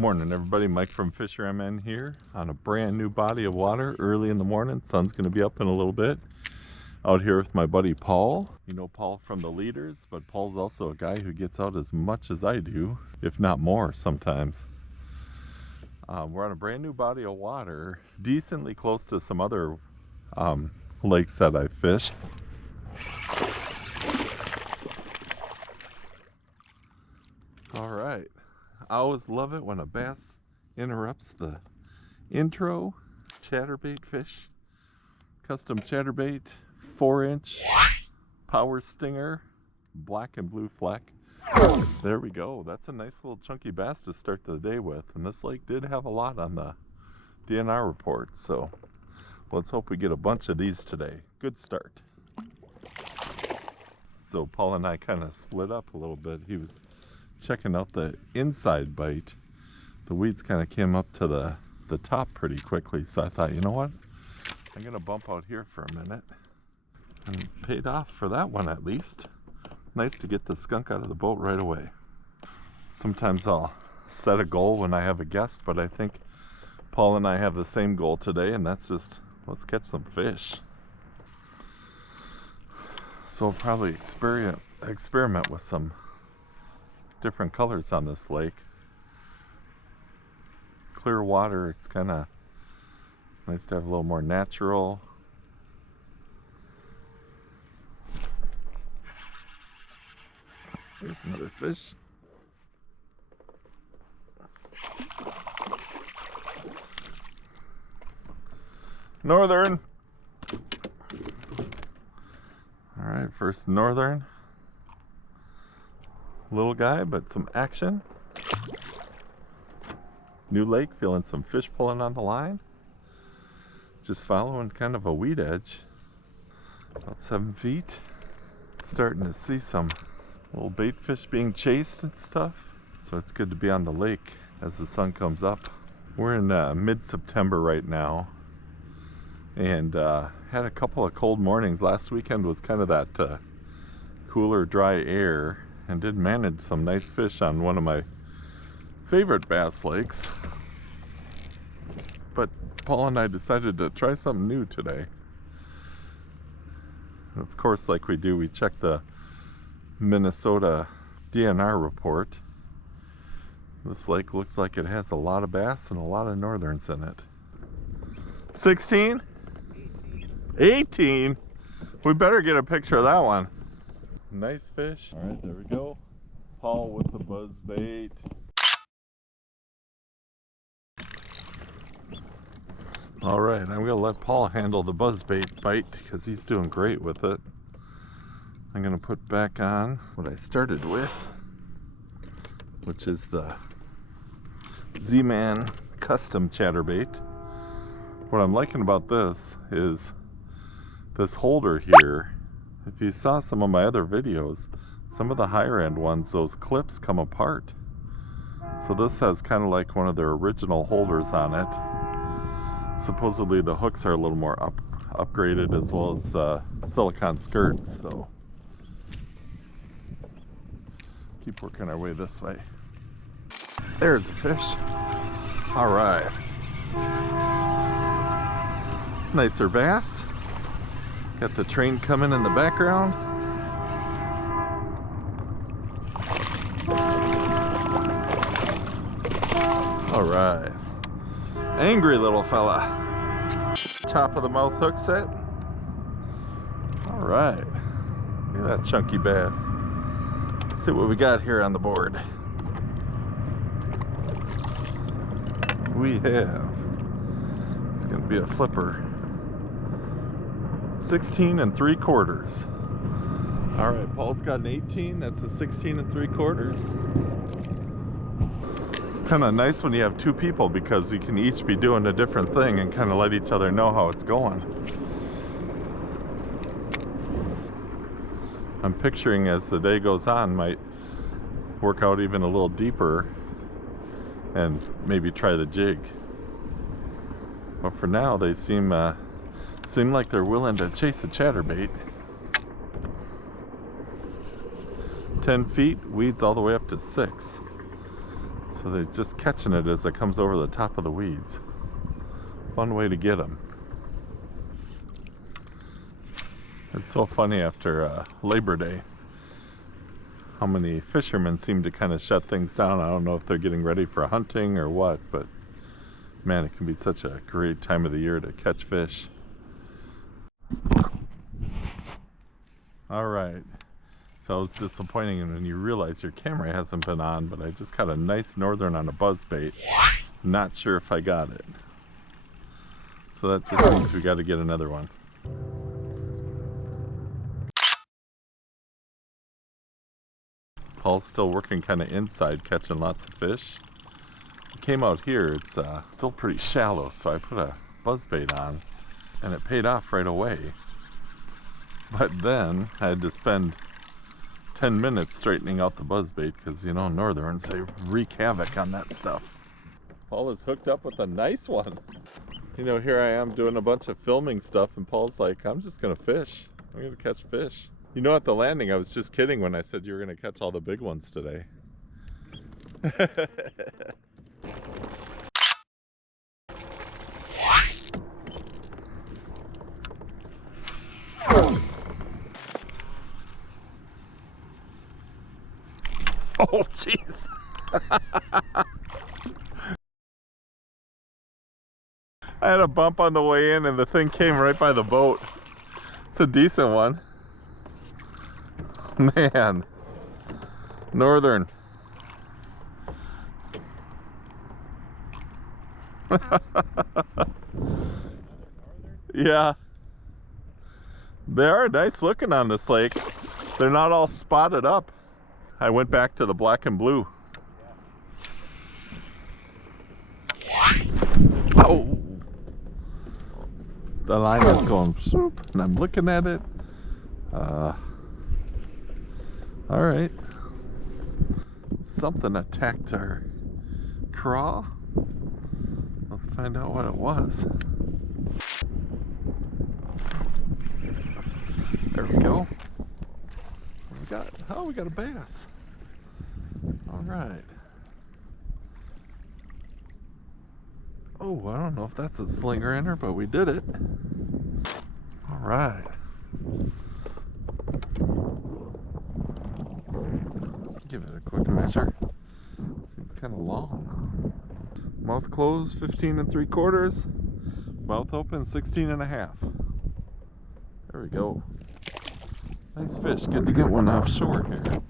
Morning everybody, Mike from FisherMN here on a brand new body of water early in the morning. Sun's going to be up in a little bit. Out here with my buddy Paul. You know Paul from the leaders, but Paul's also a guy who gets out as much as I do, if not more sometimes. We're on a brand new body of water, decently close to some other lakes that I fish. All right. I always love it when a bass interrupts the intro. Chatterbait fish, custom chatterbait, 4-inch power stinger, black and blue fleck. There we go. That's a nice little chunky bass to start the day with. And this lake did have a lot on the DNR report, so let's hope we get a bunch of these today. Good start. So Paul and I kind of split up a little bit. He was checking out the inside bite. The weeds kind of came up to the top pretty quickly, so I thought, you know what, I'm gonna bump out here for a minute, and paid off for that one at least. Nice to get the skunk out of the boat right away. Sometimes I'll set a goal when I have a guest, but I think Paul and I have the same goal today, and that's just, let's catch some fish. So I'll probably experiment with some different colors on this lake. Clear water, it's kind of nice to have a little more natural. There's another fish. Northern. All right, first northern. Little guy, but some action. New lake, feeling some fish pulling on the line. Just following kind of a weed edge. About 7 feet. Starting to see some little bait fish being chased and stuff. So it's good to be on the lake as the sun comes up. We're in mid-September right now. And had a couple of cold mornings. Last weekend was kind of that cooler, dry air. And did manage some nice fish on one of my favorite bass lakes. But Paul and I decided to try something new today. And of course, like we do, we check the Minnesota DNR report. This lake looks like it has a lot of bass and a lot of northerns in it. 16? 18? We better get a picture of that one. Nice fish. All right, there we go. Paul with the buzz bait. All right, I'm gonna let Paul handle the buzz bait bite because he's doing great with it. I'm gonna put back on what I started with, which is the Z-Man custom chatterbait. What I'm liking about this is this holder here. If you saw some of my other videos, some of the higher end ones, those clips come apart. So this has kind of like one of their original holders on it. Supposedly the hooks are a little more upgraded, as well as the silicone skirt. So keep working our way this way. There's a fish. All right. Nicer bass. Got the train coming in the background. All right. Angry little fella. Top of the mouth hook set. All right. Look at that chunky bass. Let's see what we got here on the board. We have, it's gonna be a flipper. 16 3/4. All right, Paul's got an 18. That's a 16 3/4. Kind of nice when you have two people because you can each be doing a different thing and kind of let each other know how it's going. I'm picturing as the day goes on, might work out even a little deeper and maybe try the jig. But for now, they seem like they're willing to chase a chatterbait. 10 feet, weeds all the way up to 6. So they're just catching it as it comes over the top of the weeds. Fun way to get them. It's so funny after Labor Day how many fishermen seem to kind of shut things down. I don't know if they're getting ready for hunting or what, but man, it can be such a great time of the year to catch fish. All right, so it was disappointing when you realize your camera hasn't been on, but I just caught a nice northern on a buzzbait. Not sure if I got it. So that just means we got to get another one. Paul's still working kind of inside, catching lots of fish. He came out here, it's still pretty shallow, so I put a buzzbait on, and it paid off right away. But then I had to spend 10 minutes straightening out the buzzbait because, you know, northerns, they wreak havoc on that stuff. Paul is hooked up with a nice one. You know, here I am doing a bunch of filming stuff, and Paul's like, I'm just gonna fish. I'm gonna catch fish. You know, at the landing, I was just kidding when I said you were gonna catch all the big ones today. Oh, jeez. I had a bump on the way in and the thing came right by the boat. It's a decent one. Man. Northern. Yeah. They are nice looking on this lake. They're not all spotted up. I went back to the black and blue. Oh! The line is going swoop, and I'm looking at it. Alright. Something attacked our craw. Let's find out what it was. There we go. What we got? Oh, we got a bass. Alright. Oh, I don't know if that's a slinger in her, but we did it. Alright. Give it a quick measure. Seems kind of long. Mouth closed, 15 3/4. Mouth open, 16 1/2. There we go. Nice fish. Good to get one offshore here.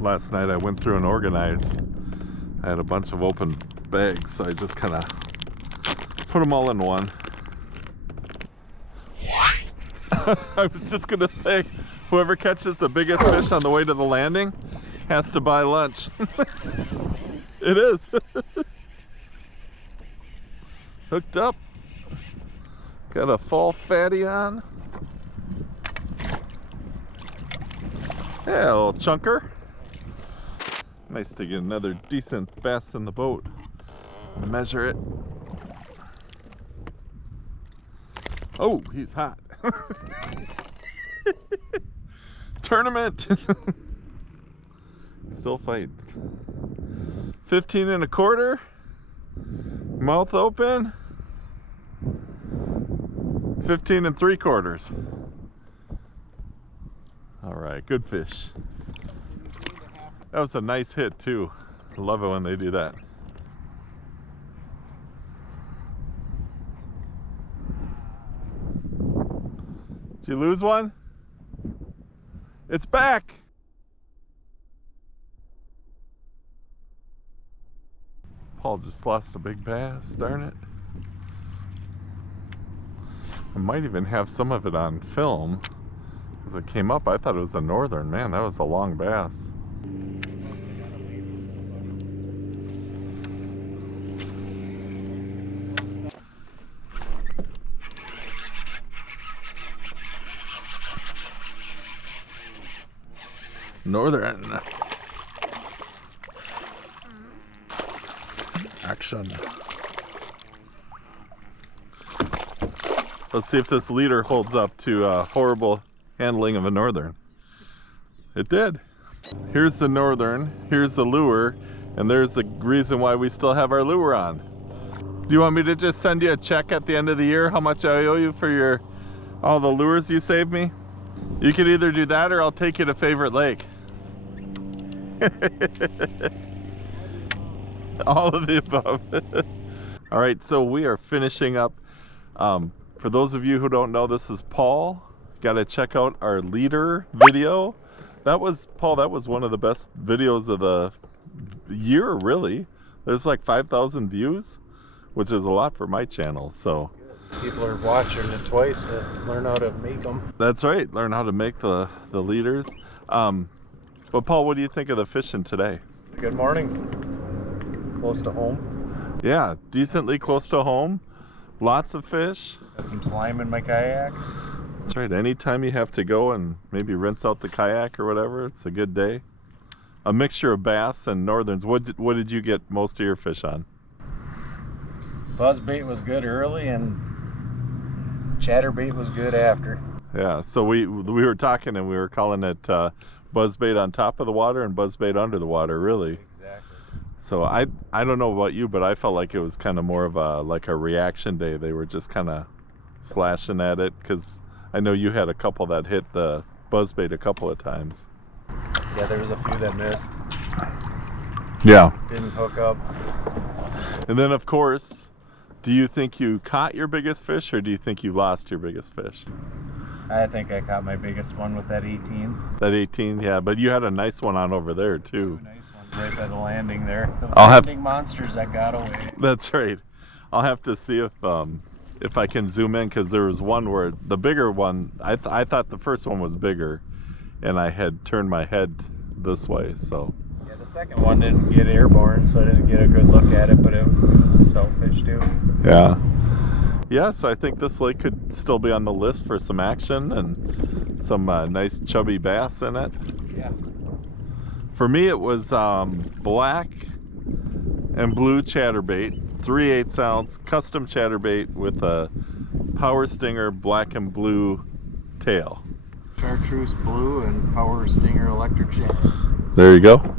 Last night I went through and organized. I had a bunch of open bags, so I just kind of put them all in one. I was just gonna say, whoever catches the biggest fish on the way to the landing has to buy lunch. It is. Hooked up. Got a fall fatty on. Yeah, a little chunker. Nice to get another decent bass in the boat. Measure it. Oh, he's hot. Tournament. Still fighting. 15 1/4. Mouth open. 15 3/4. All right, good fish. That was a nice hit too. I love it when they do that. Did you lose one? It's back. Paul just lost a big bass, darn it. I might even have some of it on film. As it came up, I thought it was a northern. Man, that was a long bass. Northern. Action. Let's see if this leader holds up to horrible handling of a northern. It did. Here's the northern, here's the lure, And there's the reason why we still have our lure on. Do you want me to just send you a check at the end of the year, how much I owe you for all the lures you saved me? You could either do that or I'll take you to Favorite Lake. All of the above. All right, so we are finishing up. For those of you who don't know, this is Paul. Got to check out our leader video. That was, Paul, that was one of the best videos of the year, really. There's like 5,000 views, which is a lot for my channel, so. People are watching it twice to learn how to make them. That's right, learn how to make the leaders. But Paul, what do you think of the fishing today? Good morning. Close to home. Yeah, decently close to home. Lots of fish. Got some slime in my kayak. That's right, anytime you have to go and maybe rinse out the kayak or whatever, it's a good day. A mixture of bass and northerns. What did you get most of your fish on? Buzzbait was good early and chatterbait was good after. Yeah, so we were talking and we were calling it buzzbait on top of the water and buzzbait under the water, really. Exactly. So I don't know about you, but I felt like it was kind of more of like a reaction day. They were just kind of slashing at it, because I know you had a couple that hit the buzzbait a couple of times. Yeah, there was a few that missed. Yeah. Didn't hook up. And then of course, do you think you caught your biggest fish or do you think you lost your biggest fish? I think I caught my biggest one with that 18. That 18, yeah, but you had a nice one on over there too. Two nice ones right by the landing there. The I'll landing monsters that got away. That's right. I'll have to see if I can zoom in, because there was one where the bigger one, I thought the first one was bigger and I had turned my head this way, so. Yeah, the second one didn't get airborne, so I didn't get a good look at it, but it was a stout fish too. Yeah. Yeah, so I think this lake could still be on the list for some action and some nice chubby bass in it. Yeah. For me, it was black and blue chatterbait, 3/8 ounce custom chatterbait with a Power Stinger black and blue tail. Chartreuse blue and Power Stinger electric shadow. There you go.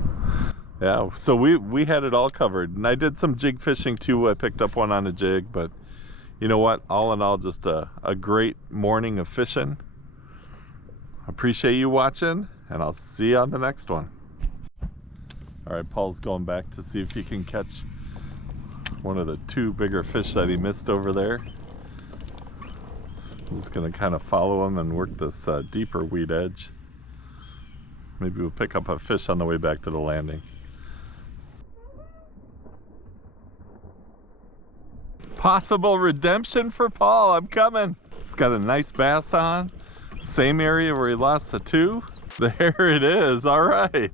Yeah, so we had it all covered, and I did some jig fishing too. I picked up one on a jig, but you know what? All in all, just a great morning of fishing. Appreciate you watching, and I'll see you on the next one. All right, Paul's going back to see if he can catch one of the two bigger fish that he missed over there. I'm just gonna kind of follow him and work this deeper weed edge. Maybe we'll pick up a fish on the way back to the landing. Possible redemption for Paul, I'm coming. He's got a nice bass on. Same area where he lost the two. There it is, all right.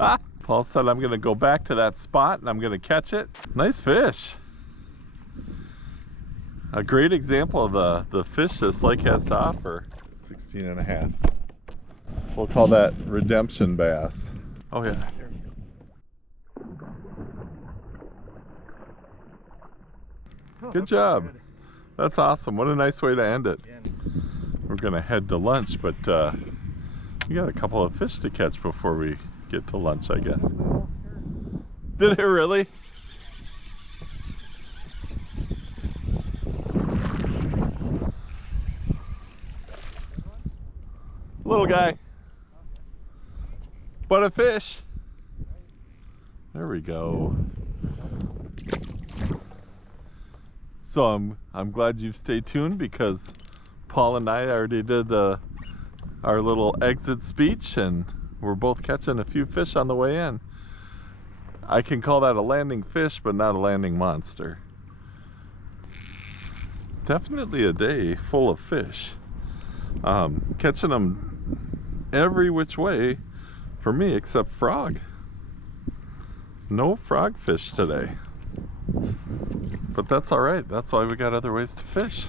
Ah, Paul said I'm gonna go back to that spot and I'm gonna catch it. Nice fish. A great example of the fish this lake has to offer. 16.5. We'll call that redemption bass. Oh yeah. Good job. That's awesome. What a nice way to end it. We're gonna head to lunch, but we got a couple of fish to catch before we get to lunch, I guess. Did it really? Little guy. But a fish. There we go. So I'm glad you've stayed tuned, because Paul and I already did our little exit speech, and we're both catching a few fish on the way in. I can call that a landing fish, but not a landing monster. Definitely a day full of fish. Catching them every which way for me except frog. No frog fish today. But that's all right. That's why we got other ways to fish.